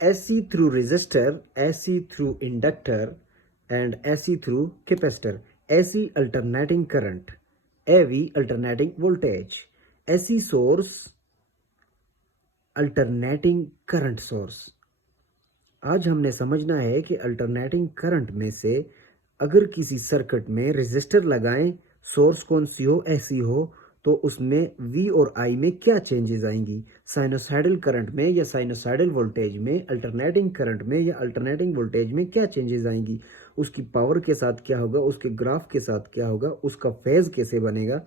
AC through resistor, AC through inductor, and AC through capacitor. AC alternating current, AV alternating voltage, AC source alternating current source. आज हमने समझना है कि alternating current में से अगर किसी सर्किट में रेजिस्टर लगाएं, सोर्स कौन सी हो, ऐसी हो, तो उसमें V और I में क्या चेंजेस आएंगी, साइनोसाइडल करंट में या साइनोसाइडल वोल्टेज में, अल्टरनेटिंग करंट में या अल्टरनेटिंग वोल्टेज में क्या चेंजेस आएंगी, उसकी पावर के साथ क्या होगा, उसके ग्राफ के साथ क्या होगा, उसका फेज कैसे बनेगा।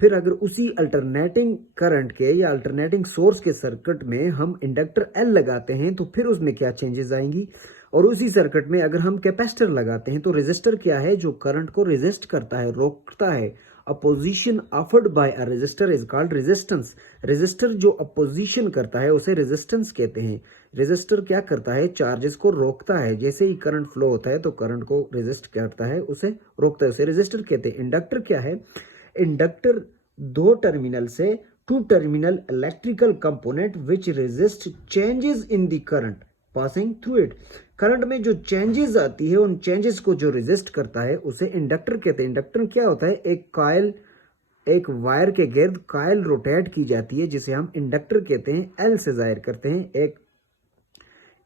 फिर अगर उसी अल्टरनेटिंग करंट के या अल्टरनेटिंग सोर्स के सर्किट में हम इंडक्टर L लगाते हैं तो फिर उसमें क्या चेंजेस आएंगी। और उसी सर्किट में अगर हम कैपेसिटर लगाते हैं तो रेजिस्टर क्या है, जो करंट को रेजिस्ट करता है, रोकता है। Opposition offered by a resistor is called resistance. Resistor जो अपोजिशन करता है उसे रेजिस्टेंस कहते हैं। रेजिस्टर क्या करता है, चार्जेस को रोकता है। जैसे ही करंट फ्लो होता है तो करंट को रेजिस्ट करता है, उसे रोकता है, उसे रेजिस्टर कहते हैं। इंडक्टर क्या है, इंडक्टर दो टर्मिनल से two terminal electrical component which resist changes in the current passing through it. Current में जो चेंजेस आती है उन चेंजेस को जो रेजिस्ट करता है उसे इंडक्टर कहते हैं। इंडक्टर क्या होता है, एक कॉइल, एक वायर के गिर्द कॉइल रोटेट की जाती है जिसे हम इंडक्टर कहते हैं, एल से जाहिर करते हैं। एक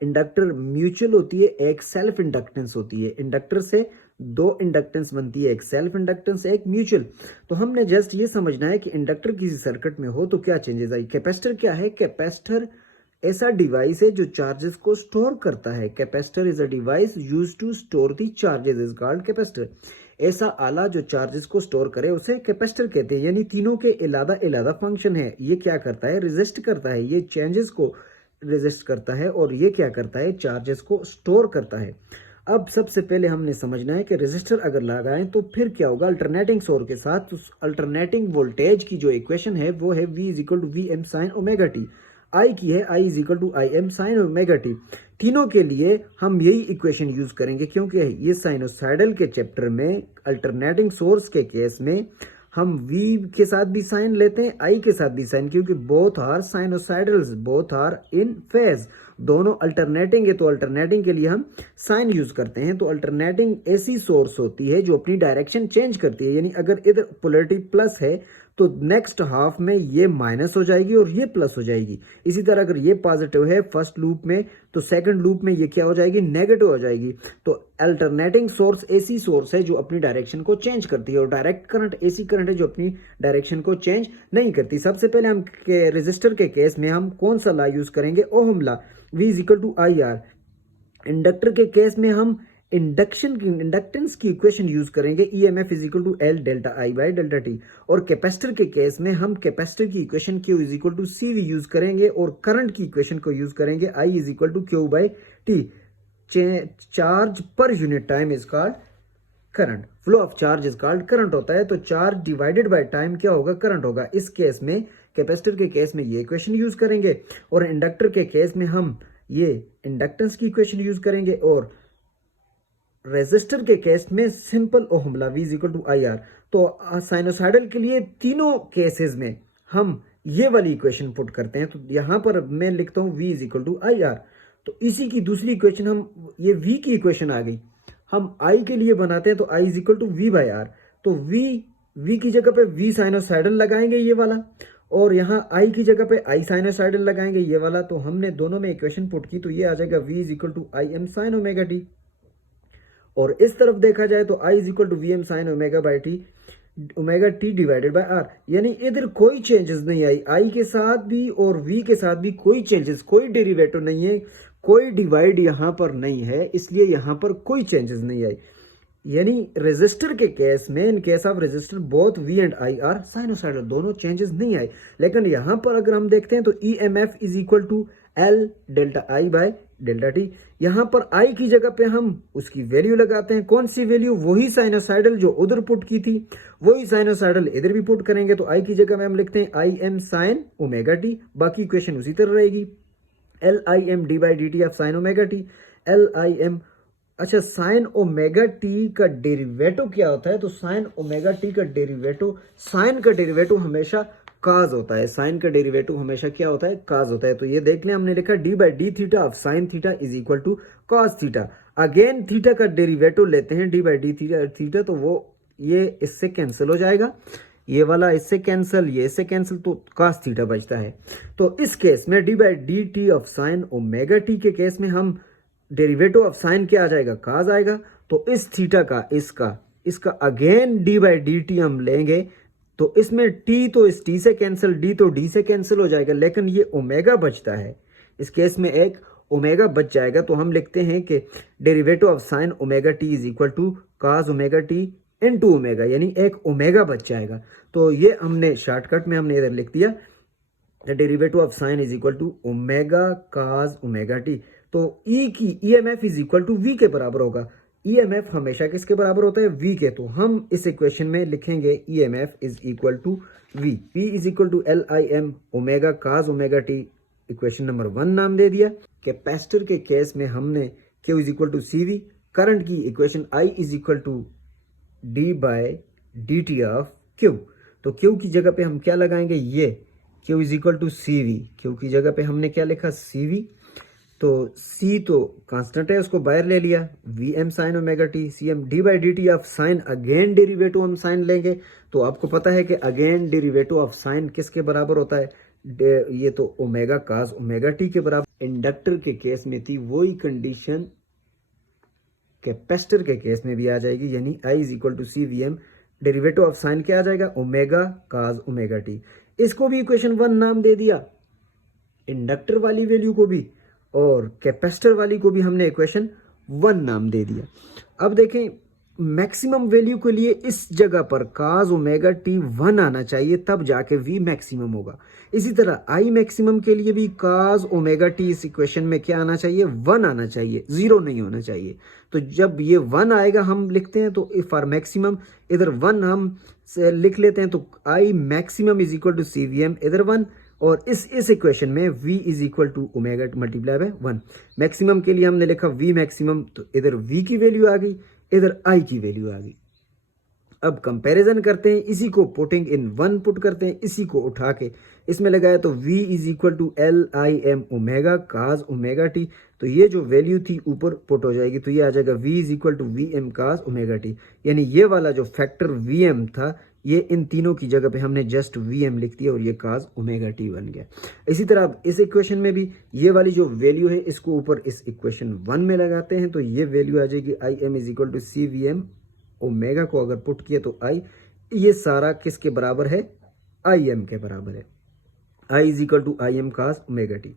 इंडक्टर म्यूचुअल होती है, एक सेल्फ इंडक्टेंस होती है। इंडक्टर से दो इंडक्टेंस बनती है, एक सेल्फ इंडक्टेंस, एक म्यूचुअल। तो हमने जस्ट ये समझना है कि इंडक्टर किसी सर्किट में हो तो क्या चेंजेस आई। कैपेसिटर क्या है, कैपेसिटर ऐसा डिवाइस है जो चार्जेस को स्टोर करता है। Capacitor is a device used to store the charges is called capacitor. ऐसा आला जो चार्जेस को स्टोर करे उसे कैपेसिटर कहते हैं। यानी तीनों के अलग अलग फंक्शन है। ये क्या करता है, रेजिस्ट करता है, ये चेंजेस को रेजिस्ट करता है, और ये क्या करता है, चार्जेस को स्टोर करता है। अब सबसे पहले हमने समझना है कि रेजिस्टर अगर लगाएं तो फिर क्या होगा अल्टरनेटिंग सोर्स के साथ। तो अल्टरनेटिंग वोल्टेज की जो इक्वेशन है वो है V is equal to V M sine omega T. I की है I is equal to I M sine omega T. तीनों के लिए हम यही इक्वेशन यूज करेंगे क्योंकि ये साइनोसाइडल के चैप्टर में अल्टरनेटिंग सोर्स के केस में हम V के साथ भी साइन लेते हैं, I के साथ भी साइन, क्योंकि both are sinusoidals, both are in phase. दोनों अल्टरनेटिंग है तो अल्टरनेटिंग के लिए हम साइन यूज करते हैं। तो अल्टरनेटिंग ऐसी सोर्स होती है जो अपनी डायरेक्शन चेंज करती है। यानी अगर इधर पोलैरिटी प्लस है तो नेक्स्ट हाफ में ये माइनस हो जाएगी और ये प्लस हो जाएगी। इसी तरह अगर ये पॉजिटिव है फर्स्ट लूप में तो सेकंड लूप में ये क्या हो जाएगी, नेगेटिव हो जाएगी। तो अल्टरनेटिंग सोर्स ऐसी सोर्स है जो अपनी डायरेक्शन को चेंज करती है, और डायरेक्ट करंट ऐसी करंट है जो अपनी डायरेक्शन को चेंज नहीं करती। सबसे पहले हम रेजिस्टर के केस में हम कौन सा लॉ यूज करेंगे, Ohm law, V is equal to I R. Inductor के केस में हम इंडक्टेंस की इक्वेशन यूज करेंगे, EMF is equal to L delta I by delta T. और कैपेसिटर के केस में हम कैपेसिटर की equation Q is equal to CV use करेंगे, और करंट की इक्वेशन को यूज करेंगे I is equal to Q by T. Charge पर unit time is called current, flow of charge is called current होता है। तो चार्ज डिवाइडेड बाय टाइम क्या होगा, करंट होगा। इस केस में कैपेसिटर के केस में ये इक्वेशन यूज करेंगे, और इंडक्टर के केस में हम ये इंडक्टेंस की इक्वेशन यूज करेंगे, और रेजिस्टर के केस में simple Ohm law, V is equal to I R. तो साइनोसाइडल के लिए तीनों केसेस में हम ये वाली इक्वेशन पुट करते हैं। तो यहां पर मैं लिखता हूं V is equal to I R. तो इसी की दूसरी इक्वेशन हम, ये V की इक्वेशन आ गई, हम I के लिए बनाते हैं तो I is equal to V by R. तो V की जगह पे V साइनोसाइडल लगाएंगे ये वाला, और यहाँ I की जगह पे I साइनोसाइडल लगाएंगे ये वाला। तो हमने दोनों में इक्वेशन पुट की तो ये आ जाएगा V is equal to I M sine omega T. और इस तरफ देखा जाए तो I is equal to V M sine omega by T, omega T divided by R. यानी इधर कोई चेंजेस नहीं आई, I के साथ भी और V के साथ भी कोई चेंजेस, कोई डेरिवेटिव नहीं है, कोई डिवाइड यहां पर नहीं है, इसलिए यहां पर कोई चेंजेस नहीं आई। यानी रेजिस्टर के केस में, in case of resistor both V and I are sinusoidal, दोनों चेंजेस नहीं आए। लेकिन यहां पर अगर हम देखते हैं तो EMF is equal to L delta I by delta T. यहां पर I की जगह पे हम उसकी वैल्यू लगाते हैं, कौन सी वैल्यू, वही साइनोसाइडल जो उधर पुट की थी वही साइनोसाइडल इधर भी पुट करेंगे। तो I की जगह में हम लिखते हैं आई एम साइन ओमेगा टी, बाकी इक्वेशन उसी तरह रहेगी, LIM D by D T of sine omega T, LIM। अच्छा, साइन ओमेगा टी का डेरिवेटिव क्या होता है, तो साइन ओमेगा टी का डेरिवेटिव, साइन का डेरिवेटिव हमेशा काज होता है, साइन का डेरिवेटिव हमेशा क्या होता है, काज होता है। तो ये देख लें, हमने लिखा D by D theta of sine theta is equal to cos theta. Again theta का डेरिवेटिव लेते हैं डी बाई डी थीटा, तो वो ये इससे कैंसिल हो जाएगा, ये वाला इससे कैंसिल, ये इससे कैंसिल, तो कॉस थीटा बचता है। तो इस केस में D by D T of sine omega T के केस में हम डेरिवेटिव ऑफ साइन क्या आ जाएगा, काज आएगा। तो इस थीटा का इसका again D by D T हम लेंगे, तो इसमें t तो इस t से कैंसिल, d तो d से कैंसिल हो जाएगा, लेकिन ये ओमेगा बचता है। इस केस में एक ओमेगा बच जाएगा, तो हम लिखते हैं कि derivative of sine omega t is equal to cos omega t into omega, यानी एक ओमेगा बच जाएगा। तो ये हमने शॉर्टकट में हमने इधर लिख दिया, the derivative of sine is equal to omega cos omega t। तो ई की EMF is equal to V के बराबर होगा। ईएमएफ हमेशा किसके बराबर होता है, वी के। तो हम इस इक्वेशन में लिखेंगे EMF is equal to V, P is equal to L I M omega cos omega T. Equation number 1 नाम दे दिया। कैपेसिटर के केस में हमने Q is equal to C V, current की equation I is equal to D by D T of Q। तो Q की जगह पे हम क्या लगाएंगे, ये Q is equal to C V, Q की जगह पे हमने क्या लिखा, सी वी। तो C तो कांस्टेंट है, उसको बाहर ले लिया, V M sine omega T, C M D by D T of sine, again derivative हम साइन लेंगे। तो आपको पता है कि अगेन डेरिवेटिव ऑफ साइन किसके बराबर होता है, ये तो ओमेगा काज ओमेगा टी के बराबर। इंडक्टर के केस में थी वही कंडीशन कैपेसिटर के केस में भी आ जाएगी, यानी I is equal to C V M, derivative of sine क्या आ जाएगा, ओमेगा काज ओमेगा टी। इसको भी इक्वेशन 1 नाम दे दिया, इंडक्टर वाली वैल्यू को भी और कैपेसिटर वाली को भी हमने इक्वेशन 1 नाम दे दिया। अब देखें, मैक्सिमम वैल्यू के लिए इस जगह पर काज ओमेगा टी 1 आना चाहिए, तब जाके वी मैक्सिमम होगा। इसी तरह आई मैक्सिमम के लिए भी काज ओमेगा टी इस इक्वेशन में क्या आना चाहिए, 1 आना चाहिए, 0 नहीं होना चाहिए। तो जब ये 1 आएगा हम लिखते हैं, तो फॉर मैक्सिमम इधर 1 हम से लिख लेते हैं, तो I maximum is equal to C V M इधर 1, और इस इक्वेशन में v is equal to omega multiply by 1। Maximum के लिए हमने लिखा v मैक्सिमम, तो इधर v की वैल्यू आ गई, इधर i की वैल्यू आ गई। अब कंपैरिजन करते हैं, इसी को पुटिंग इन 1 पुट करते हैं, इसी को उठा के इसमें लगाया, तो v is equal to L I M omega cos omega T. तो ये जो वैल्यू थी ऊपर पुट हो जाएगी, तो ये आ जाएगा v is equal to V M cos omega T, यानी ये वाला जो फैक्टर वी एम था, ये इन तीनों की जगह पे हमने जस्ट वी एम लिख दिया और ये काज ओमेगा टी बन गया। इसी तरह अब इस इक्वेशन में भी ये वाली जो वैल्यू है, इसको ऊपर इस इक्वेशन 1 में लगाते हैं, तो ये वैल्यू आ जाएगी I M is equal to C V M, omega को अगर पुट किया तो आई, ये सारा किसके बराबर है, आई एम के बराबर है, I is equal to I M cos omega T.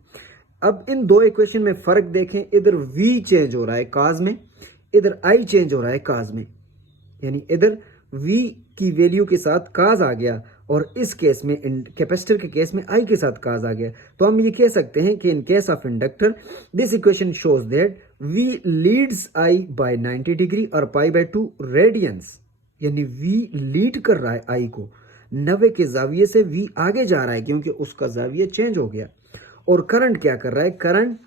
अब इन दो इक्वेशन में फर्क देखें, इधर वी चेंज हो रहा है काज में, इधर आई चेंज हो रहा है काज में, यानी इधर v की वैल्यू के साथ काज आ गया और इस केस में कैपेसिटर के केस में i के साथ काज आ गया। तो हम ये कह सकते हैं कि in case of inductor this equation shows that v leads i by 90 degree और पाई बाय 2 रेडियंस, यानी v लीड कर रहा है i को 90 के जाविये से, v आगे जा रहा है क्योंकि उसका जाविया चेंज हो गया। और करंट क्या कर रहा है, करंट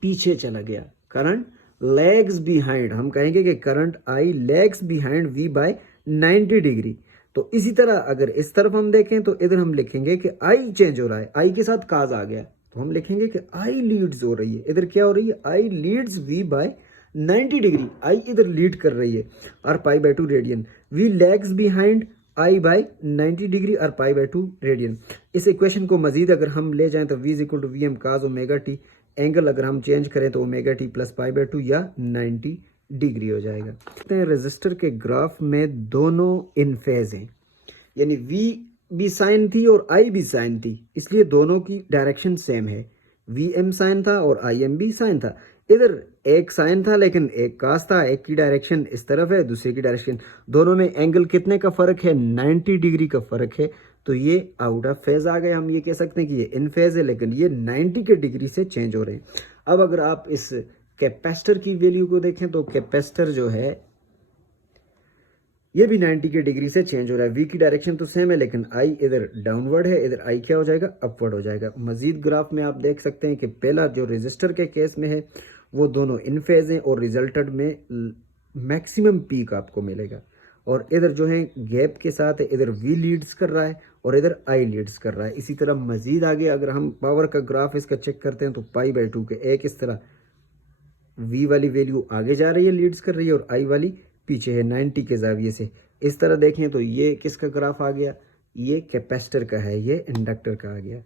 पीछे चला गया, करंट लैग्स बिहाइंड, हम कहेंगे कि current I lags behind V by 90 degree. तो इसी तरह अगर इस तरफ हम देखें, तो इधर हम लिखेंगे कि आई चेंज हो रहा है, आई के साथ काज आ गया, तो हम लिखेंगे कि आई लीड्स हो रही है, इधर क्या हो रही है, I leads V by 90 degree, I इधर लीड कर रही है, और pi by 2 radian, V lags behind I by 90 degree और पाई बाय 2 रेडियन। इस इक्वेशन को मजीद अगर हम ले जाएं, तो V is equal to V M cos omega T, angle अगर हम चेंज करें तो omega T plus pi by 2 या 90 डिग्री हो जाएगा। रेजिस्टर के ग्राफ में दोनों इन फेज हैं, यानी V भी साइन थी और I भी साइन थी, इसलिए दोनों की डायरेक्शन सेम है, VM साइन था और IM भी साइन था। इधर एक साइन था लेकिन एक कास था, एक की डायरेक्शन इस तरफ है, दूसरे की डायरेक्शन, दोनों में एंगल कितने का फर्क है, 90 डिग्री का फर्क है। तो ये आउट ऑफ फेज आ गए, हम ये कह सकते हैं कि ये इन फेज है, लेकिन ये 90 के डिग्री से चेंज हो रहे हैं। अब अगर आप इस कैपेसिटर की वैल्यू को देखें, तो कैपेसिटर जो है ये भी 90 के डिग्री से चेंज हो रहा है, V की डायरेक्शन तो सेम है लेकिन I इधर डाउनवर्ड है, इधर I क्या हो जाएगा, अपवर्ड हो जाएगा। मजीद ग्राफ में आप देख सकते हैं कि पहला जो रेजिस्टर के केस में है वो दोनों इन फेज हैं और रिजल्टेड में मैक्सिमम पीक आपको मिलेगा, और इधर जो है गैप के साथ है, इधर V लीड्स कर रहा है और इधर I लीड्स कर रहा है। इसी तरह मजीद आगे अगर हम पावर का ग्राफ इसका चेक करते हैं तो π/2 के एक इस तरह V वाली वैल्यू आगे जा रही है, लीड्स कर रही है, और I वाली पीछे है 90 के जाविये से। इस तरह देखें तो ये किसका ग्राफ आ गया, ये कैपेसिटर का है, ये इंडक्टर का आ गया।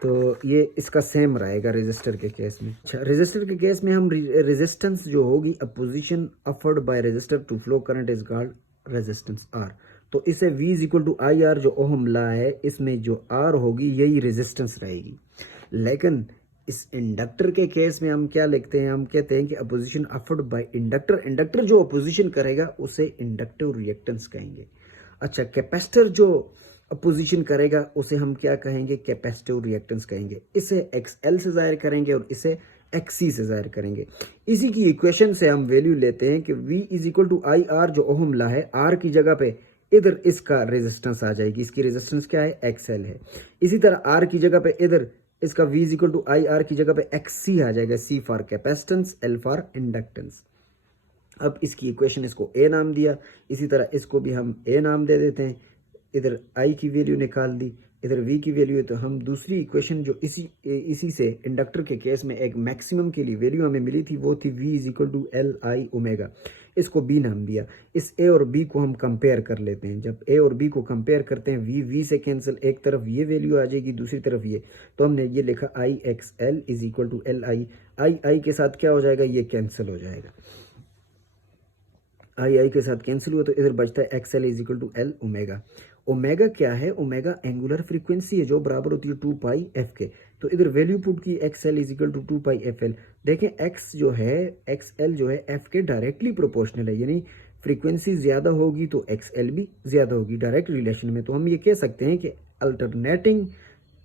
तो ये इसका सेम रहेगा रेजिस्टर के केस में। अच्छा, रेजिस्टर के केस में हम रेजिस्टेंस जो होगी opposition afford by resistor to flow current is called resistance R. तो इसे V is equal to I R जो ओहम ला है, इसमें जो आर होगी यही रेजिस्टेंस रहेगी। लेकिन इस इंडक्टर के केस में हम क्या लिखते हैं, हम कहते हैं कि opposition afford by inductor, inductor जो अपोजिशन करेगा उसे इंडक्टिव रिएक्टेंस कहेंगे। अच्छा, कैपेसिटर जो अपोजिशन करेगा उसे हम क्या कहेंगे, कैपेसिटिव रिएक्टेंस कहेंगे। इसे XL से जाहिर करेंगे और इसे XC से जाहिर करेंगे। इसी की इक्वेशन से हम वैल्यू लेते हैं कि V is equal to I R जो ओहम ला है, R की जगह पे इधर इसका रेजिस्टेंस आ जाएगी, इसकी रेजिस्टेंस क्या है, XL है। इसी तरह R की जगह पे इधर इसका V is equal to I R की जगह पे XC आ जाएगा, C for capacitance, L for inductance. अब इसकी इक्वेशन इसको A नाम दिया, इसी तरह इसको भी हम A नाम दे देते हैं। इधर I की वैल्यू निकाल दी, इधर V की वैल्यू है, तो हम दूसरी इक्वेशन जो इसी से इंडक्टर के केस में एक मैक्सिमम के लिए वैल्यू हमें मिली थी वो थी V is equal to L I omega, इसको B नाम दिया। इस A और B को हम कंपेयर कर लेते हैं। जब A और B को कंपेयर करते हैं, V से कैंसिल, एक तरफ ये वैल्यू आ जाएगी, दूसरी तरफ ये, तो हमने ये लिखा IXL is equal to LI। I के साथ क्या हो जाएगा, ये कैंसिल हो जाएगा, I के साथ कैंसिल हुआ, तो इधर बचता है XL is equal to L omega. Omega क्या है, ओमेगा एंगुलर फ्रीक्वेंसी है जो बराबर होती है 2 पाई एफ के। तो इधर वैल्यू पुट की XL is equal to 2 pi FL। देखें X जो है, XL जो है F के डायरेक्टली प्रोपोर्शनल है, यानी फ्रीक्वेंसी ज्यादा होगी तो XL भी ज्यादा होगी डायरेक्ट रिलेशन में। तो हम ये कह सकते हैं कि अल्टरनेटिंग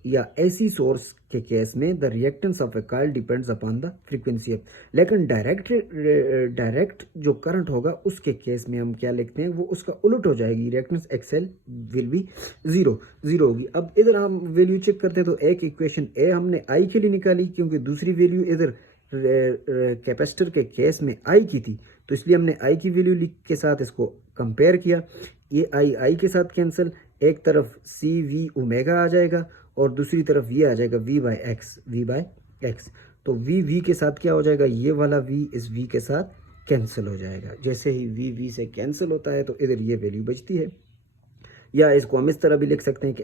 या ऐसी सोर्स के केस में the reactance of A coil depends upon the frequency of. लेकिन डायरेक्ट जो करंट होगा उसके केस में हम क्या लिखते हैं, वो उसका उलट हो जाएगी, reactance XL will be zero होगी। अब इधर हम वैल्यू चेक करते हैं तो एक इक्वेशन A हमने I के लिए निकाली, क्योंकि दूसरी वैल्यू इधर कैपेसिटर के केस में I की थी, तो इसलिए हमने I की वैल्यू के साथ इसको कंपेयर किया। ये I के साथ कैंसिल, एक तरफ CV ओमेगा आ जाएगा और दूसरी तरफ ये आ जाएगा V बाय एक्स। तो V के साथ क्या हो जाएगा, ये वाला V इस V के साथ कैंसिल हो जाएगा। जैसे ही V से कैंसिल होता है तो इधर ये वैल्यू बचती है। या इसको हम इस तरह भी लिख सकते हैं कि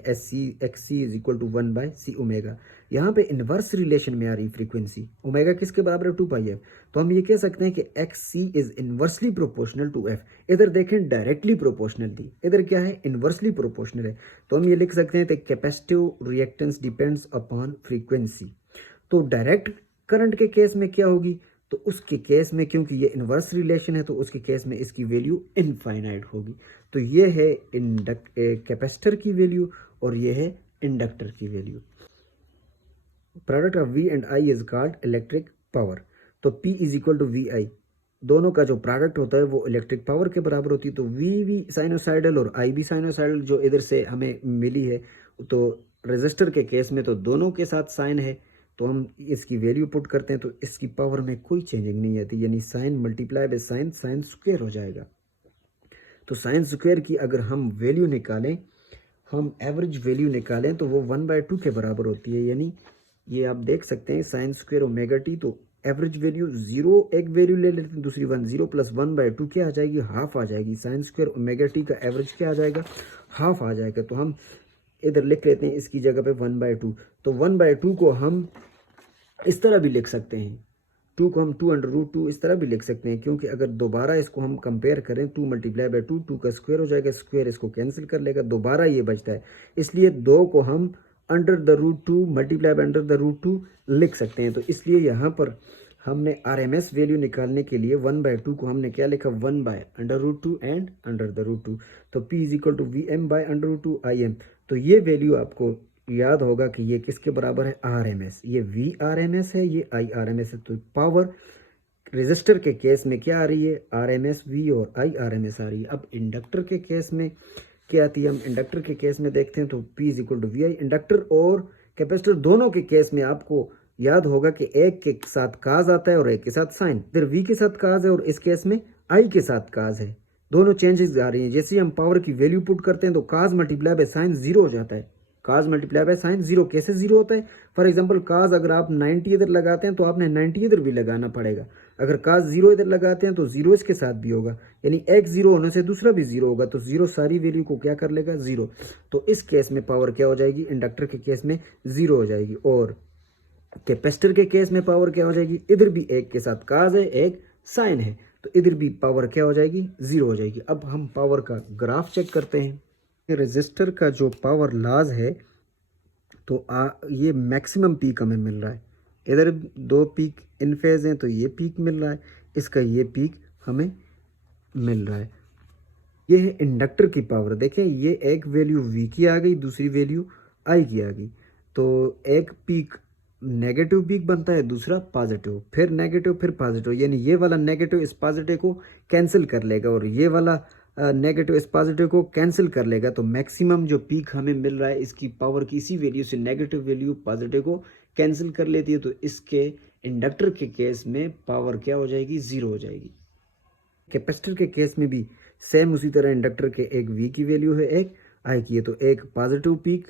XC is equal to 1 by C omega. यहाँ पे इन्वर्स रिलेशन में आ रही फ्रीक्वेंसी, ओमेगा किसके बराबर है, 2 पाई एफ। तो हम ये कह सकते हैं कि XC is inversely proportional to F। इधर देखें डायरेक्टली प्रोपोर्शनल थी, इधर क्या है, इन्वर्सली प्रोपोर्शनल है। तो हम ये लिख सकते हैं कि capacitive reactance depends upon frequency. तो डायरेक्ट करंट के केस में क्या होगी, तो उसके केस में क्योंकि ये इन्वर्स रिलेशन है तो उसके केस में इसकी वैल्यू इनफाइनाइट होगी। तो ये है कैपेसिटर की वैल्यू और ये है इंडक्टर की value. Product of V and I is called electric power. तो P is equal to VI, दोनों का जो प्रोडक्ट होता है वो इलेक्ट्रिक पावर के बराबर होती है। तो V भी साइनोसाइडल और I भी साइनोसाइडल जो इधर से हमें मिली है, तो रेजिस्टर के केस में तो दोनों के साथ साइन है, तो हम इसकी वैल्यू पुट करते हैं तो इसकी पावर में कोई चेंजिंग नहीं आती, यानी sine multiply by sine, sine square हो जाएगा। तो साइन स्क्वायर की अगर हम वैल्यू निकालें, हम एवरेज वैल्यू निकालें तो वो 1/2 के बराबर होती है। यानी ये आप देख सकते हैं साइन स्क्वायर ओमेगा टी, तो एवरेज वैल्यू 0 एक वैल्यू ले लेते हैं, दूसरी 1, 0 प्लस 1/2 क्या आ जाएगी, हाफ आ जाएगी। साइन स्क्वायर ओमेगा टी का एवरेज क्या आ जाएगा, हाफ आ जाएगा। तो हम इधर लिख लेते हैं इसकी जगह पे 1/2। तो 1/2 को हम इस तरह भी लिख सकते हैं, 2 को हम 2/√2 इस तरह भी लिख सकते हैं, क्योंकि अगर दोबारा इसको हम कंपेयर करें 2 मल्टीप्लाई बाय 2, 2 का स्क्वायर हो जाएगा, स्क्वायर इसको कैंसिल कर लेगा, दोबारा ये बचता है, इसलिए 2 को हम √2 मल्टीप्लाई बाय √2 लिख सकते हैं। तो इसलिए यहाँ पर हमने RMS वैल्यू निकालने के लिए 1/2 को हमने क्या लिखा, 1/√2 एंड √2। तो P is equal to VM by √2 IM। तो ये वैल्यू आपको याद होगा कि ये किसके बराबर है, RMS। ये VRMS है, ये IRMS है। तो पावर रेजिस्टर के केस में क्या आ रही है, RMS V और IRMS आ रही है। अब इंडक्टर के केस में क्या आती है, हम इंडक्टर के केस में देखते हैं तो P is equal to VI। Inductor और कैपेसिटर दोनों के केस में आपको याद होगा कि एक के साथ काज आता है और एक के साथ साइन। इधर V के साथ काज है और इस केस में I के साथ काज है। दोनों चेंजेस आ रही हैं। जैसे हम पावर की वैल्यू पुट करते हैं तो काज मल्टीप्लाई बाय साइन जीरो हो जाता है। काज मल्टीप्लाई बाय साइन जीरो कैसे जीरो होता है? फॉर एग्जांपल काज अगर आप 90 इधर लगाते हैं तो आपने 90 इधर भी लगाना पड़ेगा। अगर काज जीरो इधर लगाते हैं तो जीरो इसके साथ भी होगा, यानी एक जीरो होने से दूसरा भी जीरो होगा, तो जीरो सारी वैल्यू को क्या कर लेगा? जीरो। तो इस केस में पावर क्या हो जाएगी? इंडक्टर के केस में जीरो हो जाएगी। और कैपेसिटर के केस में पावर क्या हो जाएगी? इधर भी एक के साथ काज है, एक साइन है, तो इधर भी पावर क्या हो जाएगी? जीरो हो जाएगी। अब हम पावर का ग्राफ चेक करते हैं। रेजिस्टर का जो पावर लॉज है, तो ये मैक्सिमम पीक हमें मिल रहा है। इधर दो पीक इन फेज हैं तो ये पीक मिल रहा है, इसका ये पीक हमें मिल रहा है। ये है इंडक्टर की पावर। देखें ये एक वैल्यू वी की आ गई, दूसरी वैल्यू आई की आ गई, तो एक पीक नेगेटिव पीक बनता है, दूसरा पॉजिटिव, फिर नेगेटिव, फिर पॉजिटिव, यानी ये वाला नेगेटिव इस पॉजिटिव को कैंसिल कर लेगा और ये वाला नेगेटिव इस पॉजिटिव को कैंसिल कर लेगा। तो मैक्सिमम जो पीक हमें मिल रहा है इसकी पावर की इसी वैल्यू से नेगेटिव वैल्यू पॉजिटिव को कैंसिल कर लेती है, तो इसके इंडक्टर के केस में पावर क्या हो जाएगी? जीरो हो जाएगी। कैपेसिटर के केस में भी सेम उसी तरह इंडक्टर के एक वी की वैल्यू है, एक आई की है, तो एक पॉजिटिव पीक,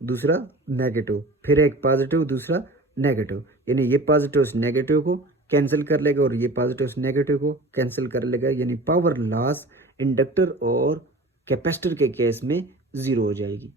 दूसरा नेगेटिव, फिर एक पॉजिटिव, दूसरा नेगेटिव, यानी ये पॉजिटिव इस नेगेटिव को कैंसिल कर लेगा और ये पॉजिटिव इस नेगेटिव को कैंसिल कर लेगा, यानी पावर लॉस इंडक्टर और कैपेसिटर के केस में जीरो हो जाएगी।